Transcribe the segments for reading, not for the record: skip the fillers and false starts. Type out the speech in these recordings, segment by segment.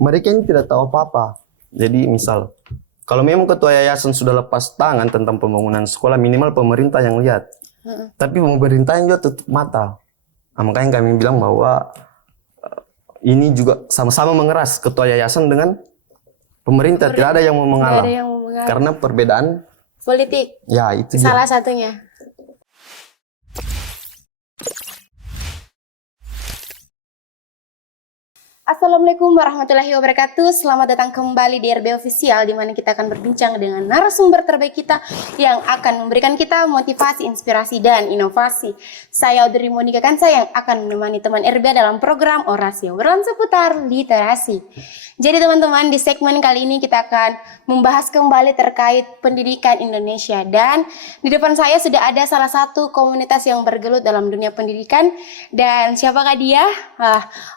mereka ini tidak tahu apa-apa. Jadi misal, kalau memang ketua yayasan sudah lepas tangan tentang pembangunan sekolah, minimal pemerintah yang lihat. Tapi pemerintah yang juga tutup mata. Nah, makanya kami bilang bahwa ini juga sama-sama mengeras ketua yayasan dengan pemerintah. Tidak ada yang mau mengalah. Karena perbedaan politik. Ya, itu salah satunya. Assalamualaikum warahmatullahi wabarakatuh. Selamat datang kembali di RB Official, di mana kita akan berbincang dengan narasumber terbaik kita yang akan memberikan kita motivasi, inspirasi, dan inovasi. Saya Audrey Monika Kansa yang akan menemani teman RB dalam program Orasi obrolan seputar literasi. Jadi teman-teman, di segmen kali ini kita akan membahas kembali terkait pendidikan Indonesia. Dan di depan saya sudah ada salah satu komunitas yang bergelut dalam dunia pendidikan. Dan siapakah dia?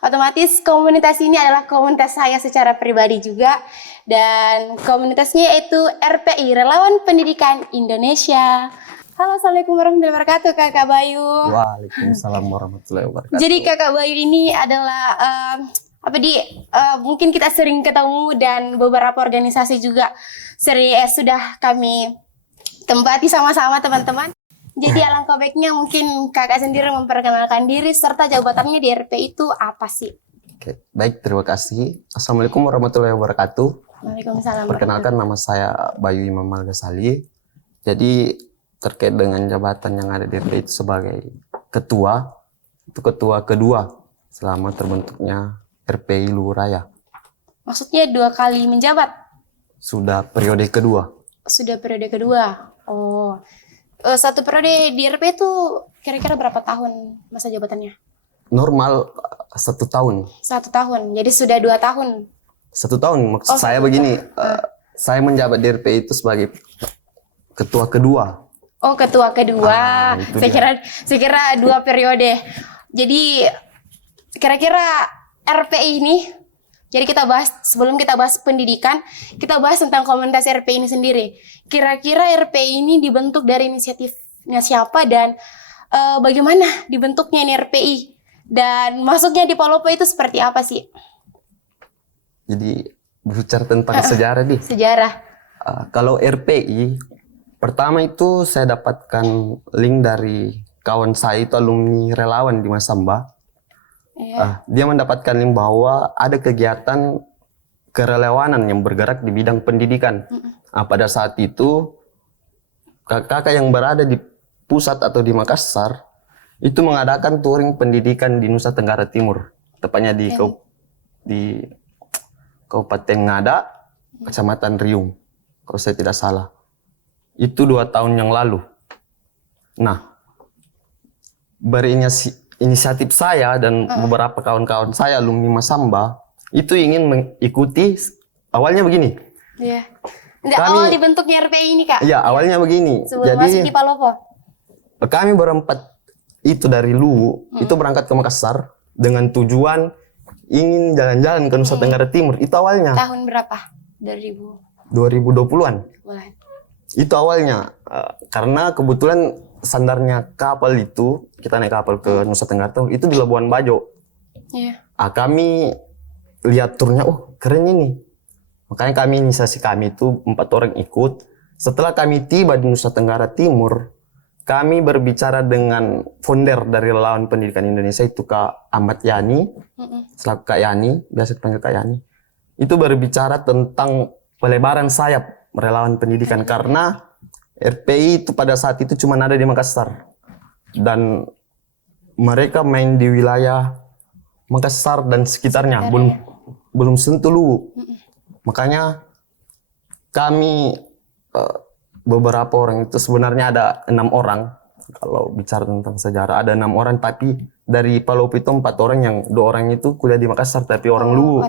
Otomatis komunitas ini adalah komunitas saya secara pribadi juga. Dan komunitasnya yaitu RPI, Relawan Pendidikan Indonesia. Halo, Assalamualaikum warahmatullahi wabarakatuh, Kakak Bayu. Waalaikumsalam warahmatullahi wabarakatuh. Jadi Kakak Bayu ini adalah mungkin kita sering ketemu dan beberapa organisasi juga sudah kami tempati sama-sama teman-teman. Jadi alangkah baiknya mungkin kakak sendiri memperkenalkan diri serta jabatannya di RP itu apa sih? Oke, baik, terima kasih. Assalamualaikum warahmatullahi wabarakatuh. Waalaikumsalam. Perkenalkan, nama saya Bayu Imam Al-Ghazali. Jadi terkait dengan jabatan yang ada di RP itu sebagai ketua, itu ketua kedua selama terbentuknya RPI Luraya. Maksudnya 2 kali menjabat? Sudah periode kedua. Sudah periode kedua. Oh, satu periode di RP itu kira-kira berapa tahun masa jabatannya? Normal 1 tahun. 1 tahun, jadi sudah 2 tahun. 1 tahun, maksud saya begini, saya menjabat di RPI itu sebagai ketua kedua. Oh, ketua kedua. Saya kira 2 periode. Jadi kira-kira RPI ini, jadi kita bahas, sebelum kita bahas pendidikan, kita bahas tentang komunitas RPI ini sendiri. Kira-kira RPI ini dibentuk dari inisiatifnya siapa dan bagaimana dibentuknya ini RPI? Dan masuknya di Palopo itu seperti apa sih? Jadi berbicara tentang sejarah nih. Sejarah. Kalau RPI, pertama itu saya dapatkan link dari kawan saya itu alumni relawan di Masamba. Dia mendapatkan link bahwa ada kegiatan kerelawanan yang bergerak di bidang pendidikan. Pada saat itu kakak yang berada di pusat atau di Makassar itu mengadakan touring pendidikan di Nusa Tenggara Timur, tepatnya di Kabupaten Ngada, Kecamatan Riung, kalau saya tidak salah. Itu 2 tahun yang lalu. Nah, inisiatif saya dan beberapa kawan-kawan saya alumni Masamba itu ingin mengikuti. Awalnya begini. Iya. Awal dibentuknya RPI ini, Kak? Iya, awalnya begini. Sebelum masuk di Palopo. Kami berempat itu dari Luwu itu berangkat ke Makassar dengan tujuan ingin jalan-jalan ke Nusa Tenggara Timur. Itu awalnya. Tahun berapa? 2020-an. Itu awalnya karena kebetulan sandarnya kapal itu, kita naik kapal ke Nusa Tenggara Timur, itu di Labuan Bajo. Kami lihat turnya, keren ini. Makanya inisiasi kami itu 4 orang ikut. Setelah kami tiba di Nusa Tenggara Timur, kami berbicara dengan founder dari Relawan Pendidikan Indonesia itu Kak Ahmad Yani, selaku Kak Yani, biasa dipanggil Kak Yani. Itu berbicara tentang pelebaran sayap relawan pendidikan karena RPI itu pada saat itu cuma ada di Makassar dan mereka main di wilayah Makassar dan sekitarnya, belum sentuh Luwu. Makanya kami beberapa orang itu, sebenarnya ada 6 orang. Kalau bicara tentang sejarah ada 6 orang, tapi dari Palopo itu 4 orang, yang 2 orang itu kuliah di Makassar tapi orang Luwu.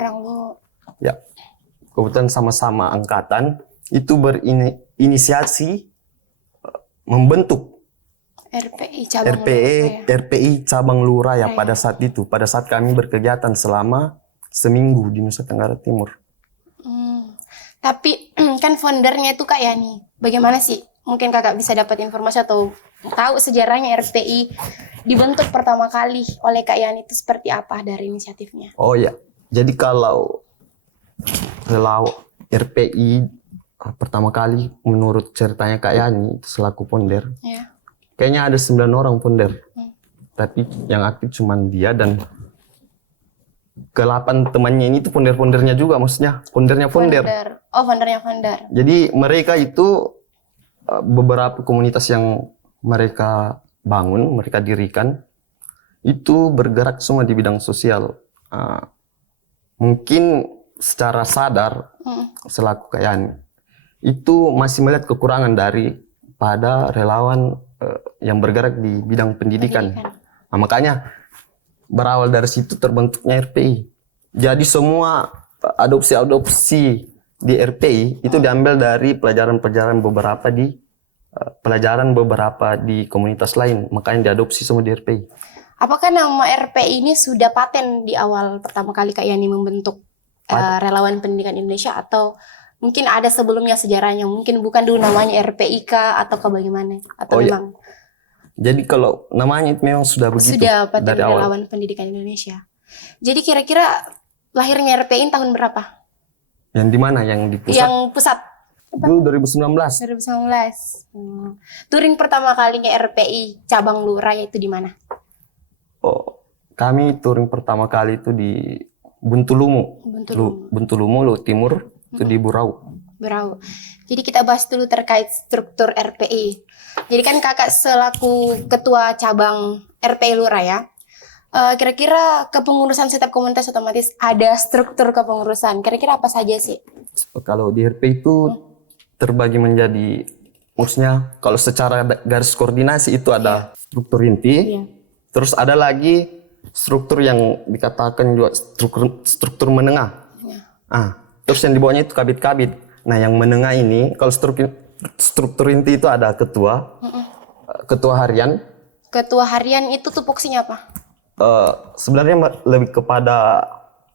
Ya, kebetulan sama-sama angkatan itu berinisiasi membentuk RPI Cabang Luraya pada saat itu, pada saat kami berkegiatan selama seminggu di Nusa Tenggara Timur. Tapi kan foundernya itu Kak Yani. Bagaimana sih? Mungkin kakak bisa dapat informasi atau tahu sejarahnya RPI dibentuk pertama kali oleh Kak Yani itu seperti apa dari inisiatifnya? Oh ya, jadi kalau relawan RPI pertama kali menurut ceritanya Kak Yani selaku founder. Iya. Kayaknya ada 9 orang founder. Tapi yang aktif cuman dia dan ke-8 temannya ini tuh founder-foundernya juga, maksudnya foundernya founder. Oh, foundernya founder. Jadi mereka itu beberapa komunitas yang mereka bangun, mereka dirikan itu bergerak semua di bidang sosial. Mungkin secara sadar selaku Kak Yani itu masih melihat kekurangan dari pada relawan yang bergerak di bidang pendidikan. Nah, makanya berawal dari situ terbentuknya RPI. Jadi semua adopsi-adopsi di RPI itu diambil dari pelajaran-pelajaran beberapa di komunitas lain. Makanya diadopsi semua di RPI. Apakah nama RPI ini sudah paten di awal pertama kali Kak Yani membentuk Relawan Pendidikan Indonesia, atau mungkin ada sebelumnya sejarahnya? Mungkin bukan dulu namanya RPI kah atau bagaimana? Atau memang? Jadi kalau namanya itu memang sudah begitu. Sudah paten dari awal. Relawan Pendidikan Indonesia. Jadi kira-kira lahirnya RPI tahun berapa? Yang di mana? Yang di pusat? Yang pusat? Dulu 2019. 2019. Touring pertama kalinya RPI cabang Luraya itu di mana? Oh, kami touring pertama kali itu di Buntulumu. Buntulumu, Lu Timur, itu di Burau. Burau. Jadi kita bahas dulu terkait struktur RPI. Jadi kan kakak selaku ketua cabang RPI Luraya, kira-kira kepengurusan setiap komunitas otomatis ada struktur kepengurusan. Kira-kira apa saja sih? Kalau di RPI itu terbagi menjadi, maksudnya kalau secara garis koordinasi itu ada struktur inti, terus ada lagi struktur yang dikatakan juga struktur menengah. Terus yang di bawahnya itu kabit-kabit. Nah, yang menengah ini kalau struktur inti itu ada ketua, ketua harian. Ketua harian itu tupoksinya apa? Sebenarnya lebih kepada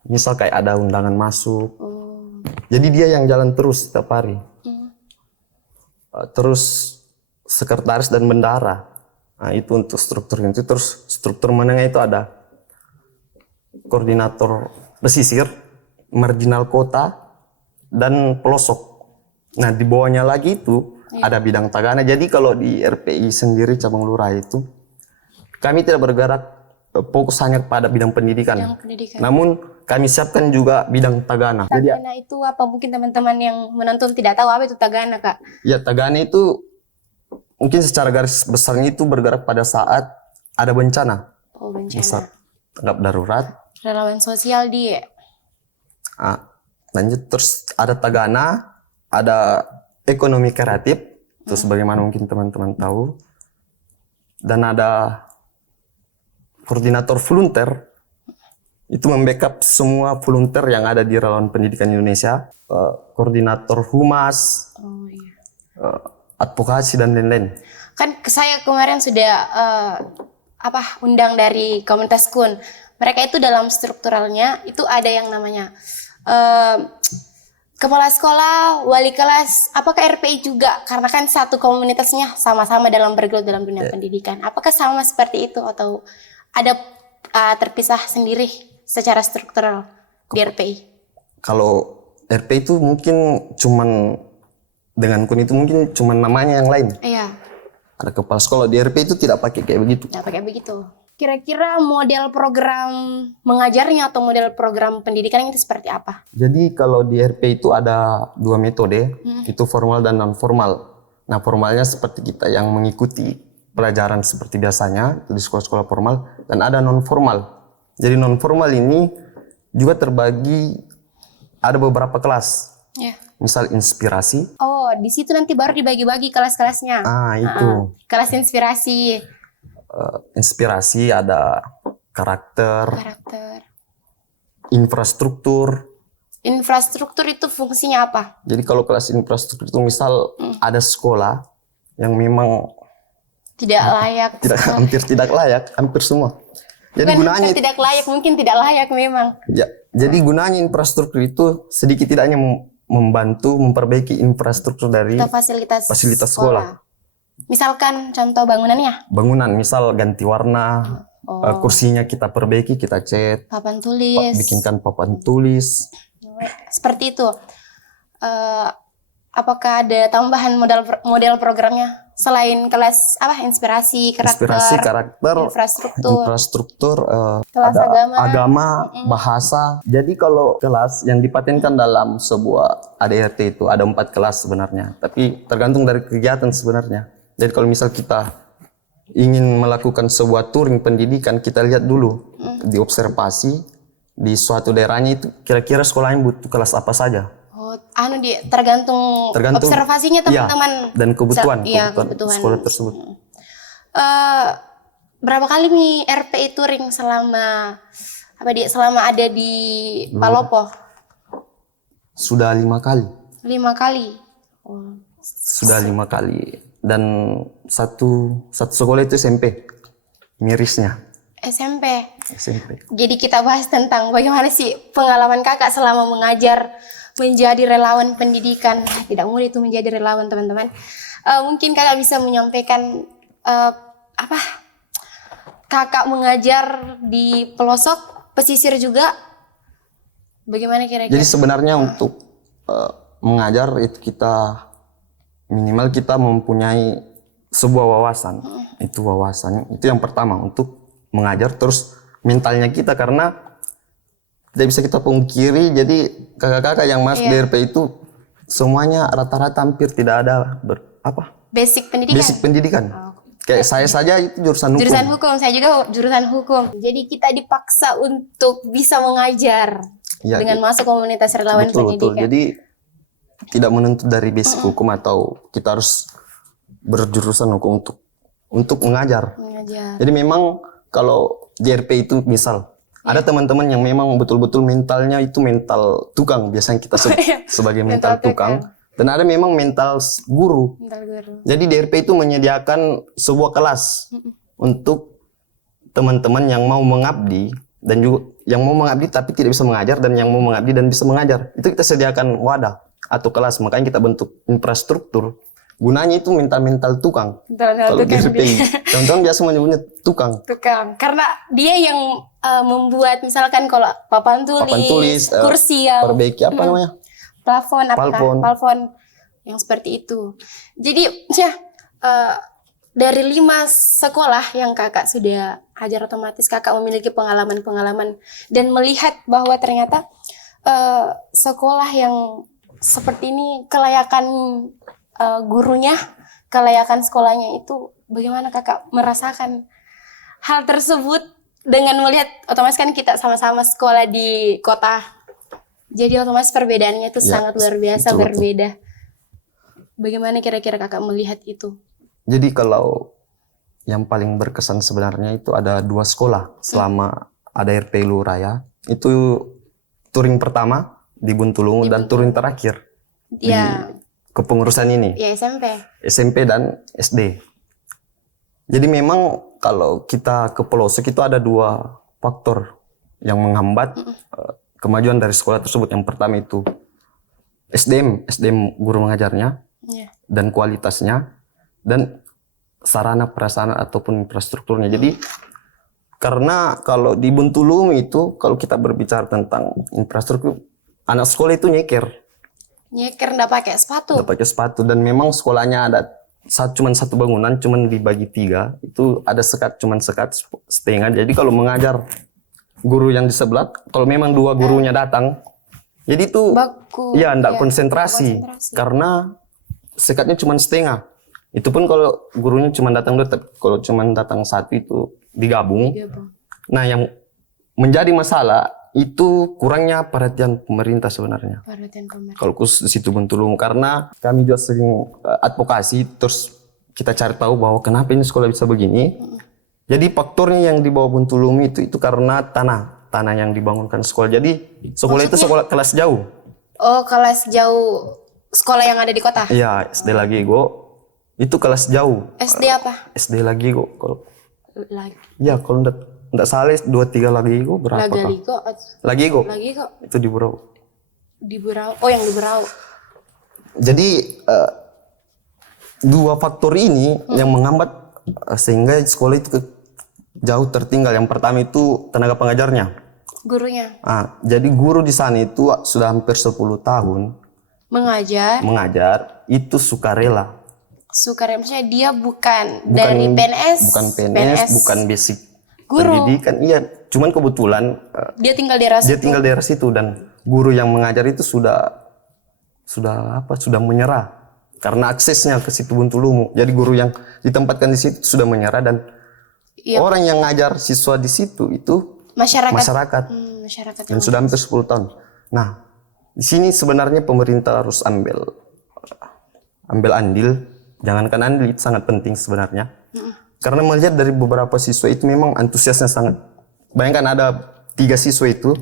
misal kayak ada undangan masuk. Jadi dia yang jalan terus setiap hari. Terus sekretaris dan bendahara. Nah, itu untuk struktur inti. Terus struktur menengah itu ada koordinator pesisir, marginal kota, dan pelosok. Nah, di bawahnya lagi itu ada bidang tagana. Jadi kalau di RPI sendiri cabang Luraya itu kami tidak bergerak fokus hanya pada bidang pendidikan. Namun kami siapkan juga bidang tagana. Tagana itu apa? Mungkin teman-teman yang menonton tidak tahu apa itu tagana, Kak. Ya, tagana itu mungkin secara garis besarnya itu bergerak pada saat ada bencana. Oh, bencana. Misal tanggap darurat. Relawan sosial dia. Lanjut, terus ada tagana, ada ekonomi kreatif, terus bagaimana mungkin teman-teman tahu, dan ada koordinator volunteer, itu membackup semua volunteer yang ada di Relawan Pendidikan Indonesia, koordinator humas, advokasi dan lain-lain. Kan saya kemarin sudah undang dari komunitas KUN. Mereka itu dalam strukturalnya itu ada yang namanya kepala sekolah, wali kelas. Apakah RPI juga? Karena kan satu komunitasnya sama-sama dalam bergelut dalam dunia pendidikan. Apakah sama seperti itu atau ada terpisah sendiri secara struktural di RPI? Kalau RPI itu mungkin cuman dengan KUN itu mungkin cuman namanya yang lain. Iya. Ada kepala sekolah di RPI itu tidak pakai kayak begitu. Tidak pakai begitu. Kira-kira model program mengajarnya atau model program pendidikan itu seperti apa? Jadi kalau di RP itu ada 2 metode, itu formal dan non formal. Nah, formalnya seperti kita yang mengikuti pelajaran seperti biasanya di sekolah-sekolah formal, dan ada non formal. Jadi non formal ini juga terbagi ada beberapa kelas. Misal inspirasi. Oh, di situ nanti baru dibagi-bagi kelas-kelasnya. Itu. Kelas inspirasi. Inspirasi ada karakter, infrastruktur. Infrastruktur itu fungsinya apa? Jadi kalau kelas infrastruktur itu misal ada sekolah yang memang tidak layak, hampir tidak layak, hampir semua. Jadi bukan gunanya tidak layak, mungkin tidak layak memang. Ya, jadi gunanya infrastruktur itu sedikit tidaknya membantu memperbaiki infrastruktur dari fasilitas sekolah. Misalkan contoh bangunannya? Bangunan, misal ganti warna, kursinya kita perbaiki, kita cat, papan tulis, bikinkan papan tulis. seperti itu. Apakah ada tambahan model programnya selain kelas inspirasi karakter, infrastruktur, kelas ada agama, bahasa. Jadi kalau kelas yang dipatenkan dalam sebuah ADRT itu ada 4 kelas sebenarnya, tapi tergantung dari kegiatan sebenarnya. Jadi kalau misal kita ingin melakukan sebuah touring pendidikan, kita lihat dulu diobservasi di suatu daerahnya itu kira-kira sekolahnya butuh kelas apa saja. Tergantung observasinya teman-teman. Iya, dan kebutuhan sekolah tersebut. Berapa kali nih RPI touring selama ada di Palopo? Sudah 5 kali. 5 kali. Oh. Sudah 5 kali. Dan satu sekolah itu SMP. Mirisnya. SMP. SMP. Jadi kita bahas tentang bagaimana sih pengalaman kakak selama mengajar menjadi relawan pendidikan. Tidak mudah itu menjadi relawan, teman-teman. Mungkin kakak bisa menyampaikan kakak mengajar di pelosok pesisir juga. Bagaimana kira-kira? Jadi sebenarnya untuk mengajar itu minimal kita mempunyai sebuah wawasan. Itu yang pertama untuk mengajar. Terus mentalnya kita, karena tidak bisa kita pungkiri, jadi kakak-kakak yang masuk DRP itu semuanya rata-rata hampir tidak ada basic pendidikan. Kayak saya saja itu jurusan hukum. Saya juga jurusan hukum. Jadi kita dipaksa untuk bisa mengajar dengan masuk komunitas relawan pendidikan. Betul. Jadi tidak menuntut dari basic hukum atau kita harus berjurusan hukum untuk mengajar. Jadi memang kalau DRP itu misal ada teman-teman yang memang betul-betul mentalnya itu mental tukang, biasanya kita sebut sebagai mental tukang. Dan ada memang mental guru. Jadi DRP itu menyediakan sebuah kelas untuk teman-teman yang mau mengabdi dan juga yang mau mengabdi tapi tidak bisa mengajar, dan yang mau mengabdi dan bisa mengajar. Itu kita sediakan wadah atau kelas, makanya kita bentuk infrastruktur. Gunanya itu mental tukang. Kalau DRP, teman-teman biasa menyebutnya tukang. Karena dia yang membuat misalkan kalau papan tulis, kursi yang perbaiki plafon yang seperti itu. Jadi dari 5 sekolah yang kakak sudah ajar, otomatis kakak memiliki pengalaman dan melihat bahwa ternyata sekolah yang seperti ini kelayakan gurunya, kelayakan sekolahnya itu bagaimana kakak merasakan hal tersebut dengan melihat otomatis kan kita sama-sama sekolah di kota, jadi otomatis perbedaannya itu sangat luar biasa berbeda. Bagaimana kira-kira kakak melihat itu? Jadi kalau yang paling berkesan sebenarnya itu ada 2 sekolah selama ada RP Luraya. Itu touring pertama di Buntulungu dan touring terakhir di kepengurusan ini. Ya, SMP dan SD. Jadi memang kalau kita ke pelosok itu ada 2 faktor yang menghambat kemajuan dari sekolah tersebut. Yang pertama itu SDM guru mengajarnya dan kualitasnya, dan sarana prasarana ataupun infrastrukturnya. Jadi karena kalau di Buntulungu itu kalau kita berbicara tentang infrastruktur, anak sekolah itu nyeker nggak pakai sepatu. Dan memang sekolahnya ada cuma satu bangunan, cuma dibagi 3. Itu ada cuma sekat setengah. Jadi kalau mengajar guru yang di sebelah, kalau memang 2 gurunya datang, jadi itu enggak konsentrasi karena sekatnya cuma setengah. Itu pun kalau gurunya cuma datang 2, tapi kalau cuma datang 1 itu digabung. Nah, yang menjadi masalah itu kurangnya perhatian pemerintah sebenarnya. Kalau khusus di situ Buntulungu, karena kami juga sering advokasi, terus kita cari tahu bahwa kenapa ini sekolah bisa begini. Jadi faktornya yang di bawah Buntulungu itu karena tanah yang dibangunkan sekolah. Jadi sekolah itu sekolah kelas jauh. Oh, kelas jauh sekolah yang ada di kota? Iya, SD Lagigo itu kelas jauh. SD apa? SD Lagigo. Iya, kalau enggak salah 2-3 Lagigo berapa? Lagigo. Itu di Burau. Oh, yang di Burau. Jadi 2 faktor ini yang menghambat sehingga sekolah itu jauh tertinggal. Yang pertama itu tenaga pengajarnya. Gurunya? Jadi guru di sana itu sudah hampir 10 tahun. Mengajar, itu sukarela. Sukarela, maksudnya dia bukan dari PNS? Bukan PNS, bukan basic guru. pendidikan. Iya, cuman kebetulan dia tinggal di daerah situ dan guru yang mengajar itu sudah menyerah karena aksesnya ke situ Buntulumu. Jadi guru yang ditempatkan di situ sudah menyerah dan orang yang ngajar siswa di situ itu masyarakat. Yang sudah hampir 10 tahun. Nah, di sini sebenarnya pemerintah harus ambil andil. Jangankan andil, itu sangat penting sebenarnya. Karena melihat dari beberapa siswa itu memang antusiasnya sangat. Bayangkan ada 3 siswa itu.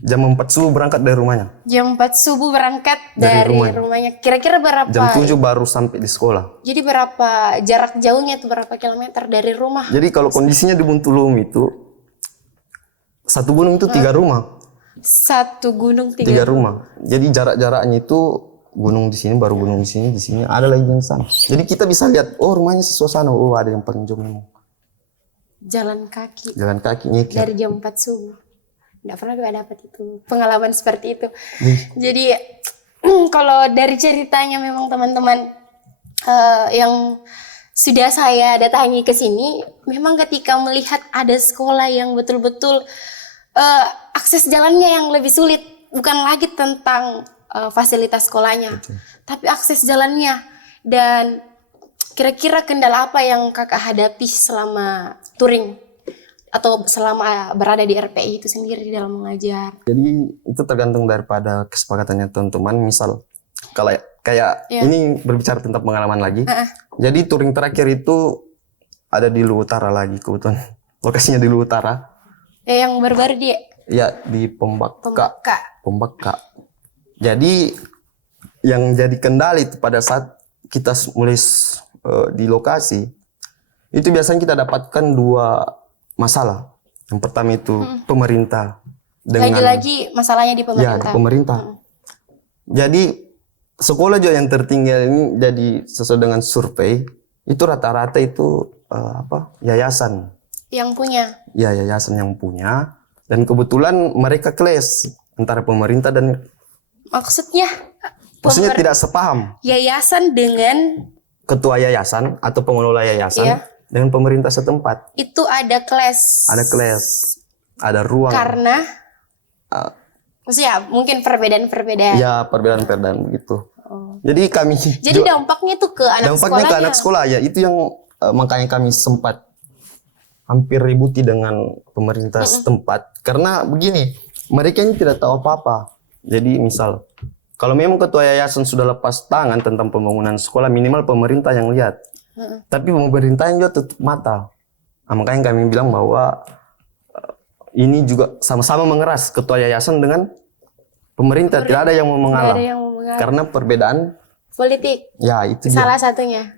Jam 4 subuh berangkat dari rumahnya. Jam 4 subuh berangkat dari rumahnya. Kira-kira berapa? Jam 7 baru sampai di sekolah. Jadi berapa jarak jauhnya itu, berapa kilometer dari rumah? Jadi kalau kondisinya di Buntulum itu, satu gunung itu 3 rumah. Satu gunung 3 rumah. Jadi jarak-jaraknya itu gunung di sini, baru gunung di sini ada lagi yang sana. Jadi kita bisa lihat, oh rumahnya siswa sana, oh ada yang paling jauh. Jalan kaki nyekir. dari jam 4 subuh. Nggak pernah gue dapat itu pengalaman seperti itu. Jadi kalau dari ceritanya memang teman-teman yang sudah saya datangi ke sini, memang ketika melihat ada sekolah yang betul-betul akses jalannya yang lebih sulit, bukan lagi tentang fasilitas sekolahnya, tapi akses jalannya. Dan kira-kira kendala apa yang kakak hadapi selama touring atau selama berada di RPI itu sendiri dalam mengajar? Jadi itu tergantung daripada kesepakatannya teman-teman. Misal kalau kayak ini berbicara tentang pengalaman lagi. Jadi touring terakhir itu ada di Luwu Utara lagi, kebetulan lokasinya di Luwu Utara. Yang baru-baru dia? Ya, di Pembaka. Jadi yang jadi kendali itu pada saat kita mulai di lokasi itu biasanya kita dapatkan 2 masalah. Yang pertama itu pemerintah. Lagi-lagi masalahnya di pemerintah. Ya, di pemerintah. Jadi sekolah juga yang tertinggal ini, jadi sesuai dengan survei itu rata-rata itu yayasan. Yang punya? Ya, yayasan yang punya. Dan kebetulan mereka clash antara pemerintah dan. Maksudnya tidak sepaham. Yayasan dengan ketua yayasan atau pengelola yayasan. Dengan pemerintah setempat. Itu ada clash. Ada ruang. Karena maksudnya mungkin perbedaan-perbedaan. Ya, perbedaan-perbedaan begitu. Jadi dampaknya itu ke anak sekolah. Dampaknya ke anak sekolah ya. Itu yang makanya kami sempat hampir ributi dengan pemerintah setempat. Karena begini, mereka ini tidak tahu apa-apa. Jadi misal, kalau memang ketua yayasan sudah lepas tangan tentang pembangunan sekolah, minimal pemerintah yang lihat. Tapi pemerintah yang juga tutup mata. Makanya kami bilang bahwa ini juga sama-sama mengeras ketua yayasan dengan pemerintah. Tidak ada yang mau mengalah. Karena perbedaan politik. Ya, itu salah satunya.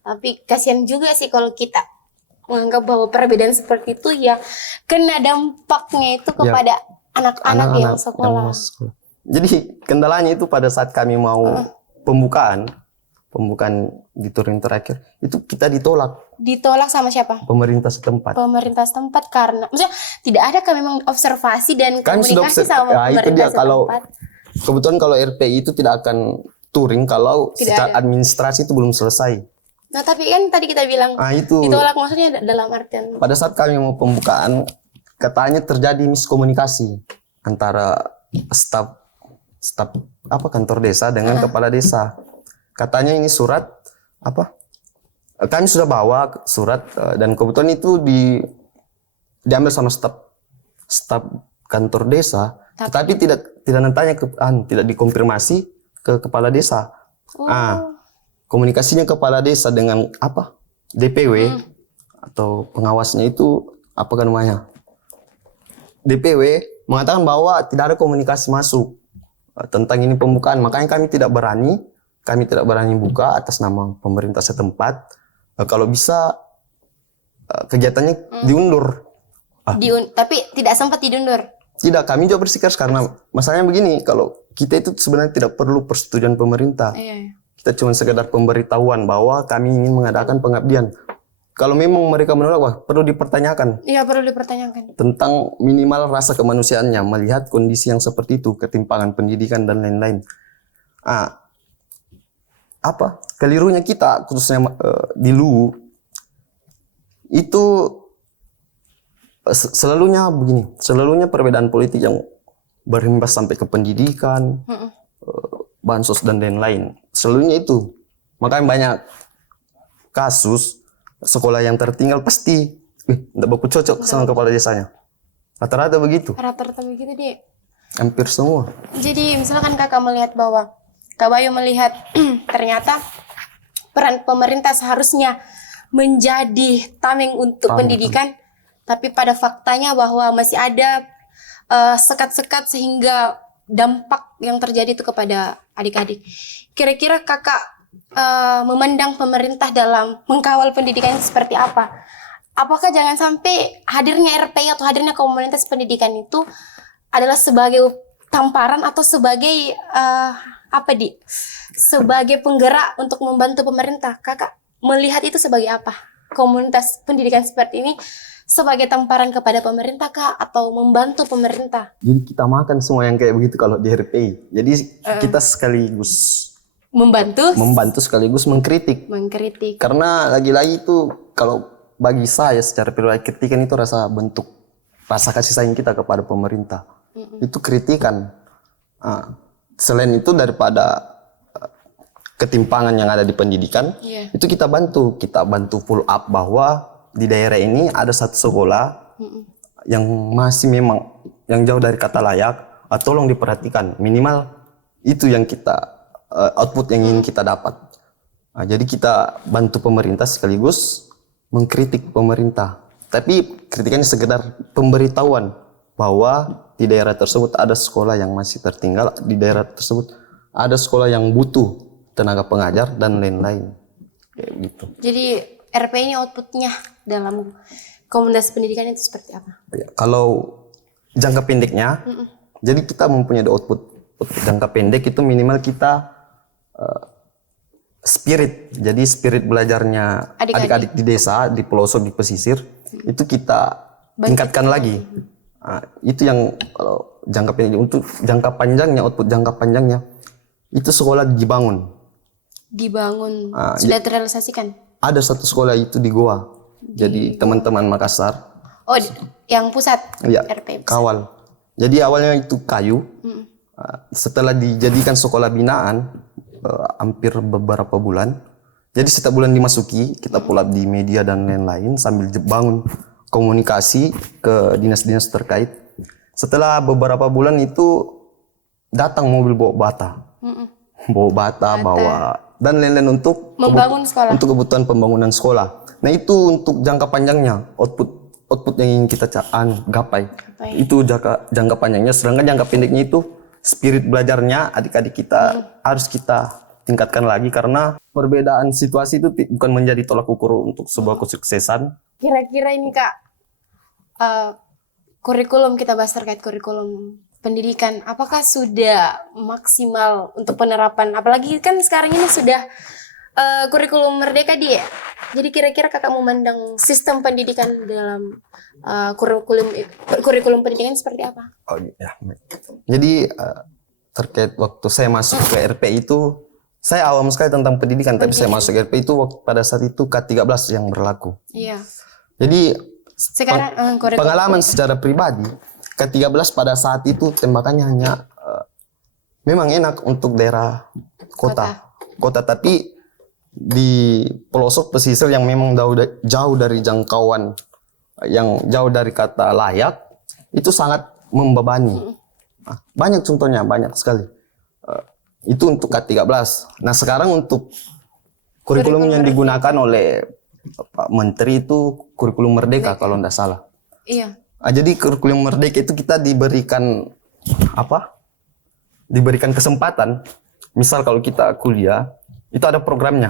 Tapi kasihan juga sih kalau kita menganggap bahwa perbedaan seperti itu ya kena dampaknya itu kepada anak-anak yang sekolah. Jadi kendalanya itu pada saat kami mau pembukaan di touring terakhir itu kita ditolak sama siapa? Pemerintah setempat karena maksudnya tidak ada kan memang observasi dan komunikasi sama pemerintah setempat. Kebetulan kalau RPI itu tidak akan touring kalau secara administrasi itu belum selesai. Nah tapi kan tadi kita bilang itu ditolak, maksudnya dalam artian pada saat kami mau pembukaan katanya terjadi miskomunikasi antara staf kantor desa dengan kepala desa. Katanya ini surat kami sudah bawa surat dan kebetulan itu diambil sama staf kantor desa, tetapi tidak tidak dikonfirmasi ke kepala desa. Komunikasinya kepala desa dengan DPW atau pengawasnya itu namanya? DPW mengatakan bahwa tidak ada komunikasi masuk tentang ini pembukaan, makanya kami tidak berani buka atas nama pemerintah setempat. Kalau bisa kegiatannya diundur. Tapi tidak sempat diundur. Tidak, kami juga bersikeras karena masalahnya begini, kalau kita itu sebenarnya tidak perlu persetujuan pemerintah. Kita cuma sekedar pemberitahuan bahwa kami ingin mengadakan pengabdian. kalau memang mereka menolak, wah, perlu dipertanyakan Iya, perlu dipertanyakan. tentang minimal rasa kemanusiaannya, melihat kondisi yang seperti itu, ketimpangan pendidikan dan lain-lain. Apa kelirunya kita khususnya di LUU itu selalunya begini, selalunya perbedaan politik yang berimbas sampai ke pendidikan, bansos dan lain-lain. Selalunya itu. Makanya banyak kasus sekolah yang tertinggal pasti tidak baku cocok sama kepala desanya. Rata-rata begitu. Rata-rata begitu, Dek. Hampir semua. Jadi misalkan kakak melihat bahwa Kak Bayu melihat ternyata peran pemerintah seharusnya menjadi tameng untuk pendidikan, tapi pada faktanya bahwa masih ada sekat-sekat sehingga dampak yang terjadi itu kepada adik-adik. Kira-kira kakak memandang pemerintah dalam mengkawal pendidikan seperti apa? Apakah jangan sampai hadirnya RPI atau hadirnya komunitas pendidikan itu adalah sebagai tamparan atau sebagai sebagai penggerak untuk membantu pemerintah? Kakak melihat itu sebagai apa? Komunitas pendidikan seperti ini sebagai tamparan kepada pemerintah kah atau membantu pemerintah? Jadi kita makan semua yang kayak begitu kalau di RPI. Jadi kita sekaligus membantu sekaligus mengkritik. Karena lagi-lagi itu kalau bagi saya secara pribadi, kritikan itu rasa kasih sayang kita kepada pemerintah. Itu kritikan. Selain itu daripada ketimpangan yang ada di pendidikan, itu kita bantu pull up bahwa di daerah ini ada satu sekolah yang masih memang yang jauh dari kata layak, tolong diperhatikan. Minimal itu yang kita output yang ingin kita dapat. Jadi kita bantu pemerintah sekaligus mengkritik pemerintah. Tapi kritikannya sekedar pemberitahuan bahwa di daerah tersebut ada sekolah yang masih tertinggal, di daerah tersebut ada sekolah yang butuh tenaga pengajar dan lain-lain. Kayak gitu. Jadi RP ini outputnya dalam komunitas pendidikan itu seperti apa? Ya, kalau jangka pendeknya, jadi kita mempunyai output jangka pendek itu minimal kita spirit. Jadi spirit belajarnya adik-adik di desa, di pelosok, di pesisir, itu kita tingkatkan lagi. Itu yang kalau jangka pendek. Untuk jangka panjangnya, output jangka panjangnya, itu sekolah dibangun. Sudah terrealisasikan? Ada satu sekolah itu di Goa. Jadi teman-teman Makassar. Oh, yang pusat? Ya, RP pusat. Kawal. Jadi awalnya itu kayu. Setelah dijadikan sekolah binaan, hampir beberapa bulan. Jadi setiap bulan dimasuki, kita pull up di media dan lain-lain sambil bangun komunikasi ke dinas-dinas terkait. Setelah beberapa bulan itu datang mobil bawa bata, bawa dan lain-lain untuk membangun sekolah. Untuk kebutuhan pembangunan sekolah. Nah itu untuk jangka panjangnya, output yang ingin kita gapai. Itu jangka panjangnya. Sedangkan jangka pendeknya itu spirit belajarnya adik-adik kita harus kita tingkatkan lagi, karena perbedaan situasi itu bukan menjadi tolak ukur untuk sebuah kesuksesan. Kira-kira ini Kak, kurikulum, kita bahas terkait kurikulum pendidikan, apakah sudah maksimal untuk penerapan? Apalagi kan sekarang ini sudah kurikulum merdeka dia. Jadi kira-kira kakak memandang sistem pendidikan dalam kurikulum pendidikan seperti apa? Oh ya. Jadi terkait waktu saya masuk ke RP itu, saya awam sekali tentang pendidikan, tapi saya masuk ke RP itu pada saat itu K13 yang berlaku. Iya. Jadi sekarang pengalaman secara pribadi, K13 pada saat itu tembakannya hanya memang enak untuk daerah kota, tapi di pelosok pesisir yang memang jauh dari jangkauan, yang jauh dari kata layak, itu sangat membebani. Banyak contohnya, banyak sekali. Itu untuk K13. Nah sekarang untuk kurikulum yang digunakan oleh Pak Menteri itu kurikulum merdeka kalau tidak salah. Iya. Jadi kurikulum merdeka itu kita diberikan diberikan kesempatan. Misal kalau kita kuliah, itu ada programnya.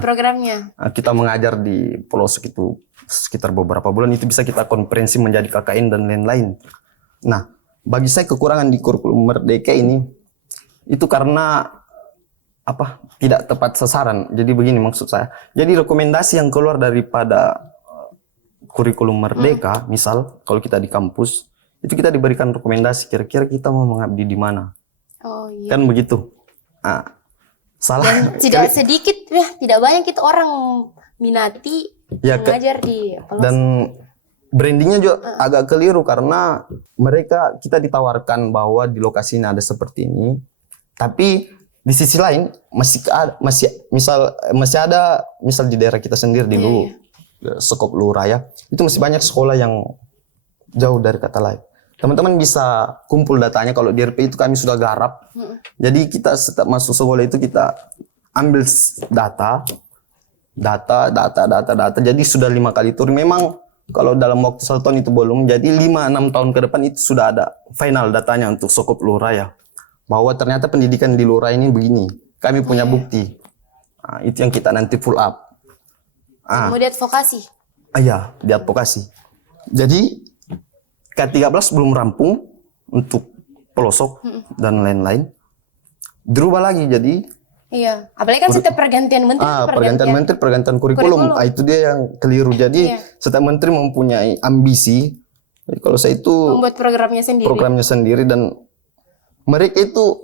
Kita mengajar di pelosok itu sekitar beberapa bulan, itu bisa kita konferensi menjadi KKN dan lain-lain. Nah, bagi saya kekurangan di kurikulum merdeka ini itu karena tidak tepat sasaran. Jadi begini maksud saya. Jadi rekomendasi yang keluar daripada kurikulum merdeka, misal kalau kita di kampus, itu kita diberikan rekomendasi kira-kira kita mau mengabdi di mana. Oh iya. Kan begitu. Nah, salah. Dan tidak sedikit ya, tidak banyak itu orang minati Ya, mengajar di pelosok. Dan brandingnya juga agak keliru karena kita ditawarkan bahwa di lokasi ini ada seperti ini, tapi di sisi lain masih ada misal di daerah kita sendiri di Sekop Luraya itu masih banyak sekolah yang jauh dari kata lain. Teman-teman bisa kumpul datanya, kalau di RP itu kami sudah garap. Jadi kita setiap masuk sekolah itu kita ambil data. Jadi sudah 5 kali tur. Memang kalau dalam waktu 1 tahun itu belum. Jadi 5-6 tahun ke depan itu sudah ada final datanya untuk Sekop Luraya. Bahwa ternyata pendidikan di Luraya ini begini. Kami punya bukti. Nah, itu yang kita nanti full up. Mau diadvokasi? Iya, diadvokasi. Jadi K13 belum rampung untuk pelosok dan lain-lain. Dirubah lagi jadi. Iya, apalagi kan setiap pergantian menteri. Pergantian kurikulum. Itu dia yang keliru. Jadi setiap menteri mempunyai ambisi. Jadi kalau saya itu membuat programnya sendiri. Dan mereka itu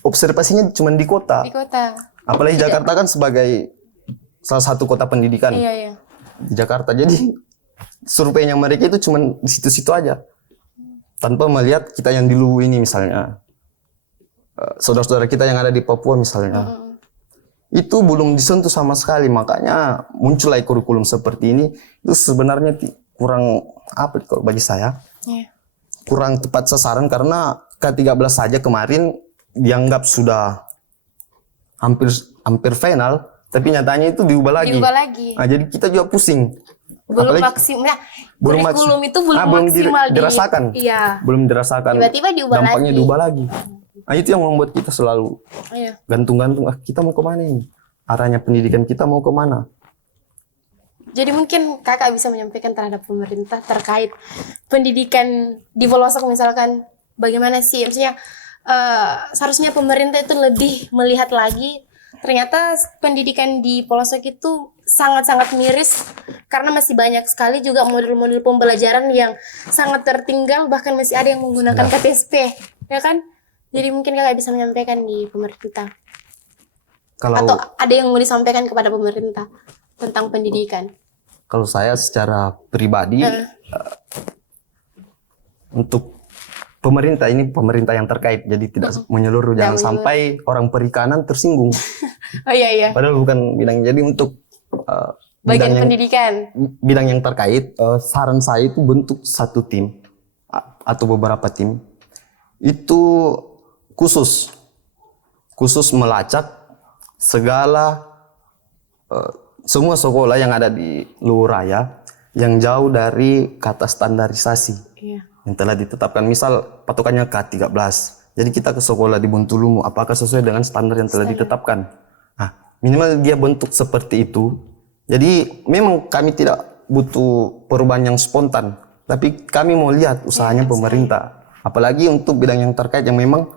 observasinya cuma di kota. Di kota. Apalagi Jakarta kan sebagai salah satu kota pendidikan. Iya. Di Jakarta. Jadi surveinya mereka itu cuma di situ-situ aja. Tanpa melihat kita yang di Luwu ini misalnya. Saudara-saudara kita yang ada di Papua misalnya. Itu belum disentuh sama sekali. Makanya muncullah kurikulum seperti ini. Itu sebenarnya kurang apa kalau bagi saya. Kurang tepat sasaran karena K13 saja kemarin dianggap sudah hampir final. Tapi nyatanya itu diubah lagi. Nah, jadi kita juga pusing. Belum maksimal. Kurikulum itu belum maksimal dirasakan. Iya. Belum dirasakan. Tiba-tiba diubah dampaknya diubah lagi. Nah, itu yang membuat kita selalu gantung-gantung. Kita mau kemana ini? Arahnya pendidikan kita mau kemana? Jadi mungkin kakak bisa menyampaikan terhadap pemerintah terkait pendidikan di pelosok misalkan bagaimana sih? Maksudnya seharusnya pemerintah itu lebih melihat lagi. Ternyata pendidikan di pelosok itu sangat-sangat miris karena masih banyak sekali juga model-model pembelajaran yang sangat tertinggal, bahkan masih ada yang menggunakan KTSP, ya kan? Jadi mungkin kakak bisa menyampaikan di pemerintah. Atau ada yang mau disampaikan kepada pemerintah tentang pendidikan? Kalau saya secara pribadi untuk pemerintah yang terkait, jadi tidak menyeluruh, jangan sampai orang perikanan tersinggung. Oh iya. Padahal bukan bidang. Jadi untuk bagian pendidikan, bidang yang terkait, saran saya itu bentuk satu tim atau beberapa tim itu khusus melacak segala semua sekolah yang ada di Luraya yang jauh dari kata standarisasi yang telah ditetapkan. Misal patokannya K13. Jadi kita ke sekolah di Buntulumu, apakah sesuai dengan standar yang telah ditetapkan? Nah, minimal dia bentuk seperti itu. Jadi memang kami tidak butuh perubahan yang spontan, tapi kami mau lihat usahanya pemerintah. Apalagi untuk bidang yang terkait yang memang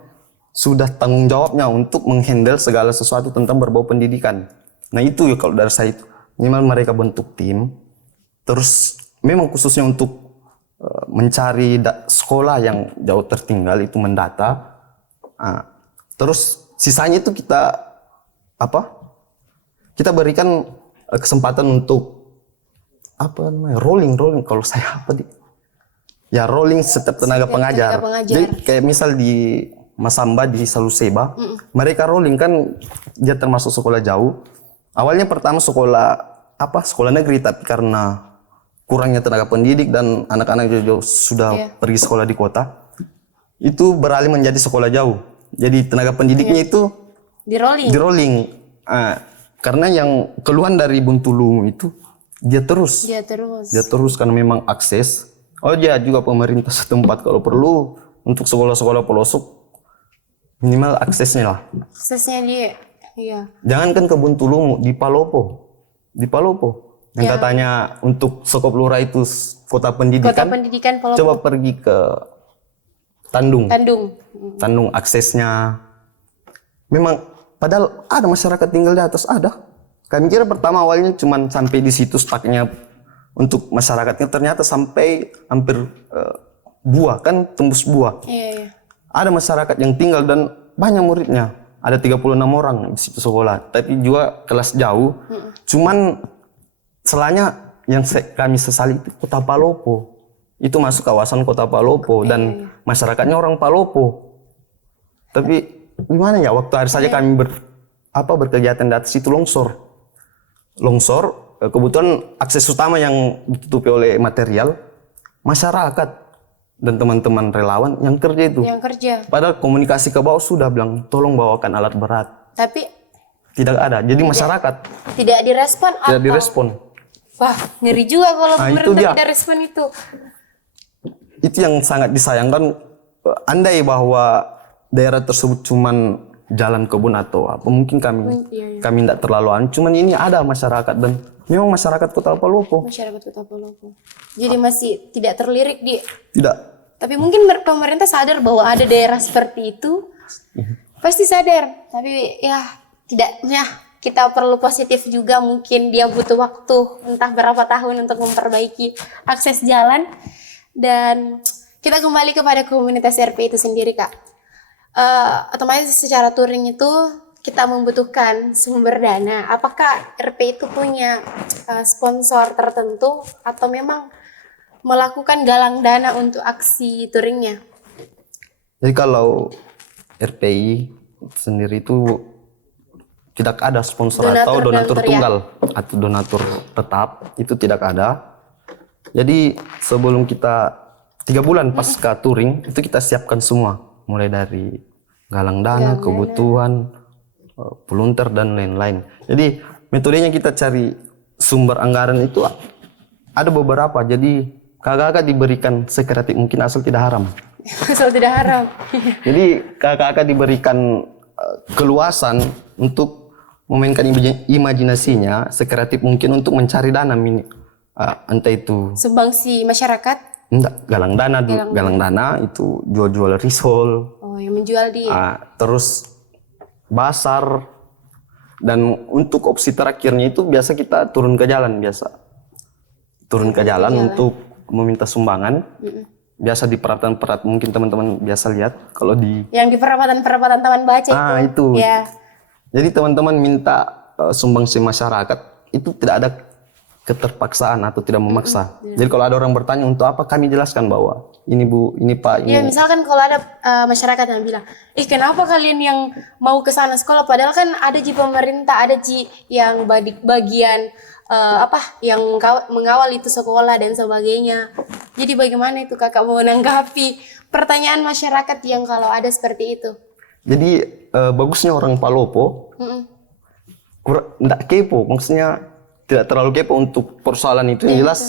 sudah tanggung jawabnya untuk menghandle segala sesuatu tentang berbau pendidikan. Nah itu ya kalau dari saya itu. Minimal mereka bentuk tim, terus memang khususnya untuk mencari sekolah yang jauh tertinggal itu mendata. Terus sisanya itu kita berikan kesempatan untuk rolling kalau saya rolling setiap tenaga pengajar. Jadi kayak misal di Masamba di Saluseba, mereka rolling kan dia termasuk sekolah jauh. Awalnya pertama sekolah negeri, tapi karena kurangnya tenaga pendidik dan anak-anak juga sudah pergi sekolah di kota, itu beralih menjadi sekolah jauh. Jadi tenaga pendidiknya itu di rolling. Karena yang keluhan dari Buntulu itu dia terus karena memang akses. Oh ya juga pemerintah setempat kalau perlu untuk sekolah-sekolah pelosok minimal aksesnya lah. Aksesnya dia, Jangankan ke Buntulu, di Palopo yang katanya untuk Sekop Luraya itu kota pendidikan Palopo. Coba pergi ke Tandung aksesnya memang padahal ada masyarakat tinggal di atas ada. Kami kira pertama awalnya cuma sampai di situ stucknya untuk masyarakatnya ternyata sampai hampir buah kan tembus buah. Iya. Ada masyarakat yang tinggal dan banyak muridnya. Ada 36 orang di situ sekolah, tapi juga kelas jauh. Cuman selanya yang kami sesali itu Kota Palopo. Itu masuk kawasan Kota Palopo dan masyarakatnya orang Palopo. Tapi gimana ya, waktu hari saja kami berkegiatan di atas itu longsor. Kebetulan akses utama yang ditutupi oleh material, masyarakat dan teman-teman relawan yang kerja itu. Yang kerja. Padahal komunikasi ke bawah sudah bilang tolong bawakan alat berat. Tapi tidak ada. Jadi masyarakat tidak direspon atau? tidak direspon. Wah, ngeri juga kalau pemerintah tidak respon itu. Itu yang sangat disayangkan. Andai bahwa daerah tersebut cuman jalan kebun atau apa, mungkin kami tidak terlalu cuman ini ada masyarakat dan memang masyarakat Kota Palopo. Masyarakat Kota Palopo. Jadi masih tidak terlirik di. Tidak. Tapi mungkin pemerintah sadar bahwa ada daerah seperti itu. Pasti sadar. Tapi ya tidak, ya kita perlu positif juga, mungkin dia butuh waktu entah berapa tahun untuk memperbaiki akses jalan. Dan kita kembali kepada komunitas RP itu sendiri, Kak. Otomatis secara touring itu kita membutuhkan sumber dana. Apakah RP itu punya sponsor tertentu atau memang melakukan galang dana untuk aksi touringnya? Jadi kalau RPI sendiri itu tidak ada sponsor atau donatur tunggal atau donatur tetap, itu tidak ada. Jadi sebelum kita 3 bulan pasca touring itu kita siapkan semua, mulai dari galang dana, kebutuhan, volunteer dan lain-lain. Jadi metodenya kita cari sumber anggaran itu ada beberapa. Jadi kakak-kakak diberikan sekreatif mungkin asal tidak haram. Asal tidak haram. Jadi kakak-kakak diberikan keluasan untuk memainkan imajinasinya sekreatif mungkin untuk mencari dana, entah itu sumbangsi masyarakat. Enggak, galang dana itu jual-jual risol. Oh, yang menjual di. Terus basar. Dan untuk opsi terakhirnya itu biasa kita turun ke jalan biasa. Turun ke jalan untuk meminta sumbangan. Biasa di perapatan mungkin teman-teman biasa lihat kalau di. Yang di perapatan Taman Baca itu. Itu. Ya. Jadi teman-teman minta sumbangsi masyarakat itu tidak ada keterpaksaan atau tidak memaksa. Jadi kalau ada orang bertanya untuk apa, kami jelaskan bahwa ini Bu, ini Pak, ini. Ya misalkan kalau ada masyarakat yang bilang, kenapa kalian yang mau ke sana sekolah, padahal kan ada pemerintah, ada yang bagian yang mengawal itu sekolah dan sebagainya. Jadi bagaimana itu kakak mau menanggapi pertanyaan masyarakat yang kalau ada seperti itu? Jadi bagusnya orang Palopo, enggak kepo, maksudnya tidak terlalu kepo untuk persoalan itu. Yang jelas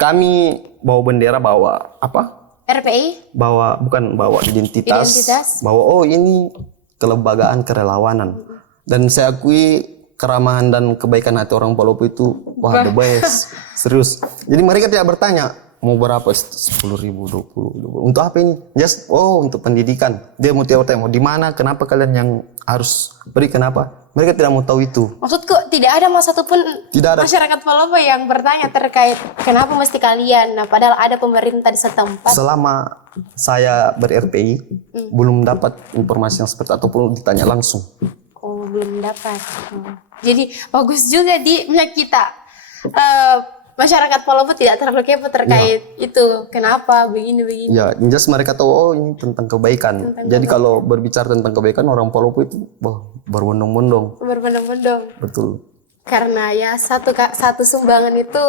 kami bawa bendera, bawa apa? RPI? Bawa identitas. Bawa ini kelembagaan kerelawanan. Dan saya akui keramahan dan kebaikan hati orang Palopo itu the best. Serius. Jadi mereka tidak bertanya mau berapa, 10.000, 20.000. Untuk apa ini? Just untuk pendidikan. Dia mau tanya di mana, kenapa kalian yang harus beri, kenapa? Mereka tidak mau tahu itu. Maksudku tidak ada satupun masyarakat Palopo yang bertanya terkait kenapa mesti kalian. Nah, padahal ada pemerintah di setempat. Selama saya ber-RPI belum dapat informasi yang seperti ataupun ditanya langsung. Oh, belum dapat. Jadi bagus juga kita masyarakat Palopo tidak terlalu kepo terkait itu. Kenapa begini? Ya, just mereka tahu ini tentang kebaikan. Jadi kalau berbicara tentang kebaikan, orang Palopo itu berbondong-bondong. Berbondong-bondong. Betul. Karena ya satu sumbangan itu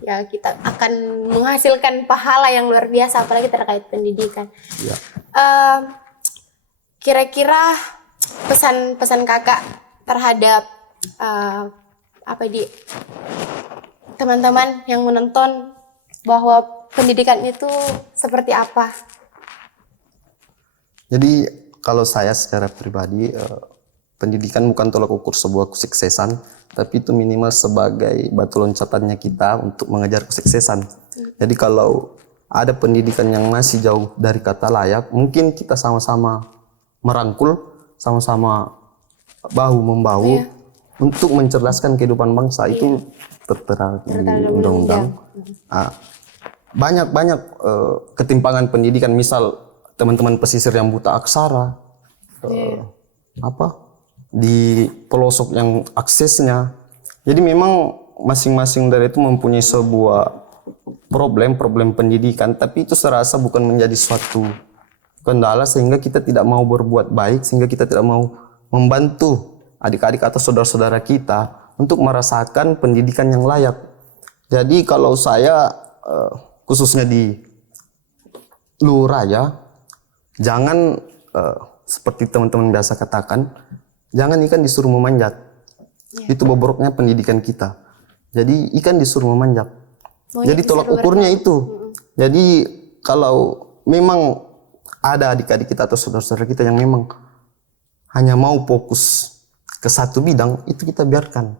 ya kita akan menghasilkan pahala yang luar biasa, apalagi terkait pendidikan. Ya. Kira-kira pesan kakak terhadap teman-teman yang menonton bahwa pendidikan itu seperti apa? Jadi kalau saya secara pribadi, pendidikan bukan tolak ukur sebuah kesuksesan, tapi itu minimal sebagai batu loncatannya kita untuk mengejar kesuksesan. Jadi kalau ada pendidikan yang masih jauh dari kata layak, mungkin kita sama-sama merangkul, sama-sama bahu-membahu untuk mencerdaskan kehidupan bangsa itu tertera di undang-undang. Banyak ketimpangan pendidikan, misal teman-teman pesisir yang buta aksara, di pelosok yang aksesnya. Jadi memang masing-masing daerah itu mempunyai sebuah problem pendidikan, tapi itu serasa bukan menjadi suatu kendala sehingga kita tidak mau berbuat baik, sehingga kita tidak mau membantu adik-adik atau saudara-saudara kita untuk merasakan pendidikan yang layak. Jadi kalau saya khususnya di Luraya, jangan seperti teman-teman biasa katakan, jangan ikan disuruh memanjat. Itu bobroknya pendidikan kita. Jadi ikan disuruh memanjat. Jadi tolak ukurnya itu. Jadi kalau memang ada adik-adik kita atau saudara-saudara kita yang memang hanya mau fokus ke satu bidang, itu kita biarkan.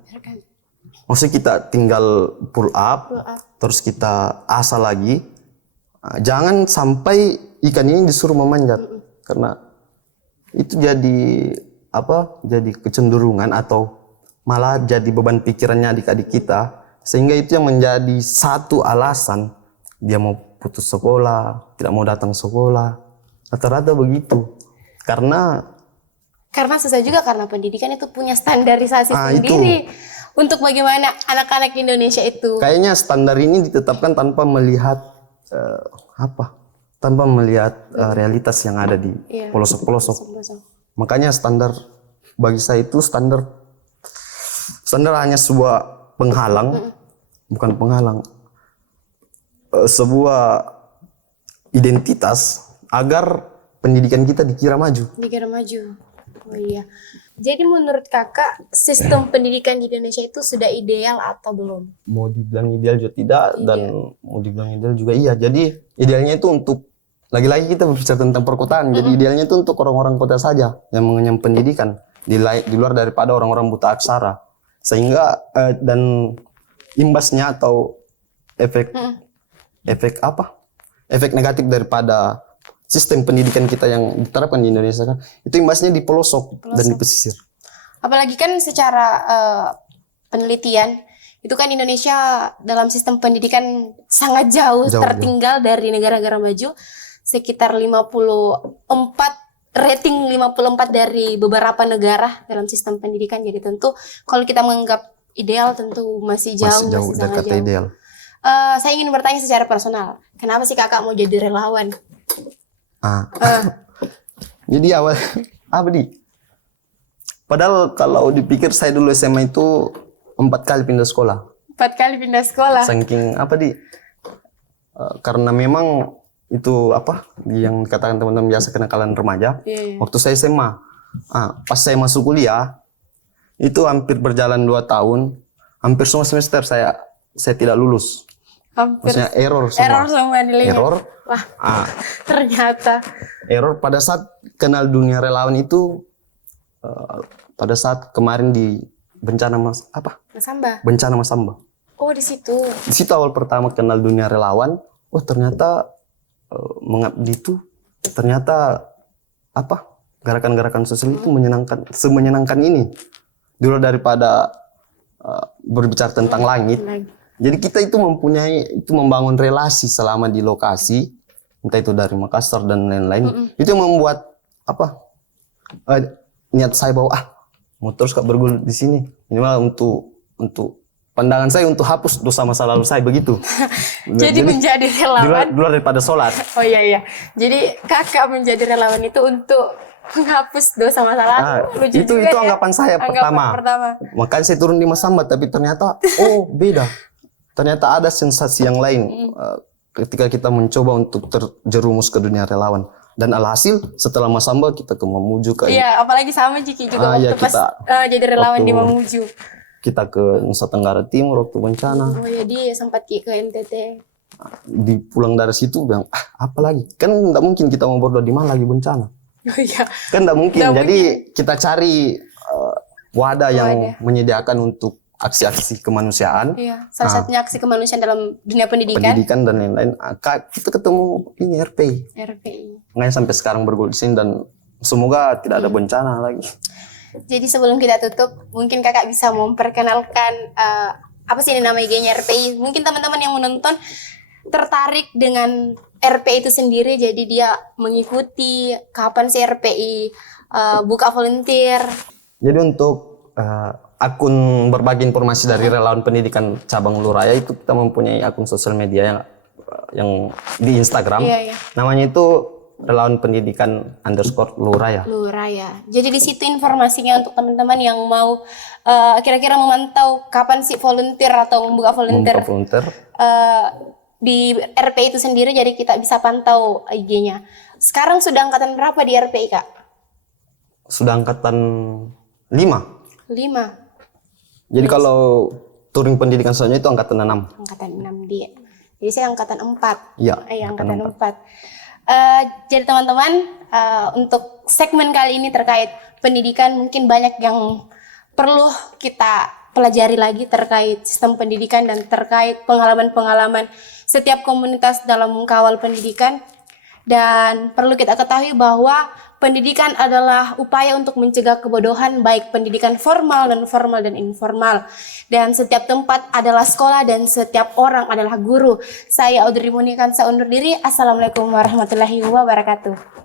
Maksudnya kita tinggal pull up. Terus kita asal lagi. Jangan sampai ikan ini disuruh memanjat. Karena itu jadi jadi kecenderungan atau malah jadi beban pikirannya adik-adik kita, sehingga itu yang menjadi satu alasan dia mau putus sekolah, tidak mau datang sekolah, rata-rata begitu. Karena susah juga, karena pendidikan itu punya standarisasi sendiri untuk bagaimana anak-anak Indonesia itu. Kayaknya standar ini ditetapkan tanpa melihat realitas yang ada di pelosok-pelosok. Makanya standar bagi saya itu standar hanya sebuah penghalang, bukan penghalang, sebuah identitas agar pendidikan kita dikira maju. Oh iya. Jadi menurut kakak, sistem pendidikan di Indonesia itu sudah ideal atau belum? Mau dibilang ideal juga tidak, dan mau dibilang ideal juga iya. Jadi idealnya itu untuk, lagi-lagi kita berbicara tentang perkotaan, jadi idealnya itu untuk orang-orang kota saja yang mengenyam pendidikan, di luar daripada orang-orang buta aksara. Sehingga dan imbasnya atau efek negatif daripada sistem pendidikan kita yang diterapkan di Indonesia kan, itu imbasnya di pelosok dan di pesisir. Apalagi kan secara penelitian itu kan Indonesia dalam sistem pendidikan sangat jauh tertinggal dari negara-negara maju, sekitar 54 dari beberapa negara dalam sistem pendidikan. Jadi tentu kalau kita menganggap ideal, tentu masih jauh dekat ideal. Saya ingin bertanya secara personal, kenapa sih kakak mau jadi relawan? Jadi awal padahal kalau dipikir saya dulu SMA itu 4 kali pindah sekolah. 4 kali pindah sekolah. Saking karena memang itu yang dikatakan teman-teman biasa kenakalan remaja. Waktu saya SMA, pas saya masuk kuliah itu hampir berjalan 2 tahun, hampir semua semester saya tidak lulus. Maksudnya error semua nilainya. Wah, ternyata error pada saat kenal dunia relawan itu pada saat kemarin di bencana Bencana Masamba. Oh, di situ. Di situ awal pertama kenal dunia relawan. Oh, ternyata mengabdi itu ternyata gerakan-gerakan sosial itu semenyenangkan ini. Dulu daripada berbicara tentang langit. Jadi kita itu membangun relasi selama di lokasi, entah itu dari Makassar dan lain-lain. Itu yang membuat niat saya bahwa mau terus bergulir di sini. Minimal untuk pandangan saya untuk hapus dosa masa lalu saya begitu. Jadi menjadi relawan. Di luar daripada sholat. Oh iya. Jadi kakak menjadi relawan itu untuk menghapus dosa masa lalu. Itu anggapan saya pertama. Makanya saya turun di Masamba, tapi ternyata beda. Ternyata ada sensasi yang lain ketika kita mencoba untuk terjerumus ke dunia relawan. Dan alhasil setelah Masamba kita ke Mamuju. Iya, apalagi sama Jiki juga waktu jadi relawan di Mamuju. Kita ke Nusa Tenggara Timur waktu bencana. Oh jadi sempat ke NTT. Pulang dari situ bilang, apa lagi? Kan enggak mungkin kita mau berdoa di mana lagi bencana. Oh iya. Kan enggak mungkin. Jadi kita cari wadah yang menyediakan untuk aksi-aksi kemanusiaan. Iya, salah satunya aksi kemanusiaan dalam dunia pendidikan. Pendidikan dan lain-lain. Kita ketemu ini RPI. Makanya sampai sekarang bergulir di sini dan semoga tidak ada bencana lagi. Jadi sebelum kita tutup, mungkin kakak bisa memperkenalkan apa sih ini nama IG-nya RPI. Mungkin teman-teman yang menonton tertarik dengan RPI itu sendiri, jadi dia mengikuti kapan sih RPI buka volunteer. Jadi untuk akun berbagi informasi dari relawan pendidikan cabang Luraya itu kita mempunyai akun sosial media yang di Instagram. Iya. Namanya itu relawan pendidikan _Luraya. Luraya. Jadi di situ informasinya untuk teman-teman yang mau kira-kira memantau kapan sih volunteer atau membuka volunteer. Di RPI itu sendiri, jadi kita bisa pantau IG-nya. Sekarang sudah angkatan berapa di RPI, Kak? Sudah angkatan 5. 5. Jadi kalau touring pendidikan selanjutnya itu angkatan 6. Angkatan 6 dia. Jadi saya angkatan 4. Iya. Angkatan 4. Jadi teman-teman, untuk segmen kali ini terkait pendidikan, mungkin banyak yang perlu kita pelajari lagi terkait sistem pendidikan dan terkait pengalaman-pengalaman setiap komunitas dalam mengkawal pendidikan. Dan perlu kita ketahui bahwa pendidikan adalah upaya untuk mencegah kebodohan, baik pendidikan formal dan informal. Dan setiap tempat adalah sekolah dan setiap orang adalah guru. Saya Audrey Munikansa undur diri. Assalamualaikum warahmatullahi wabarakatuh.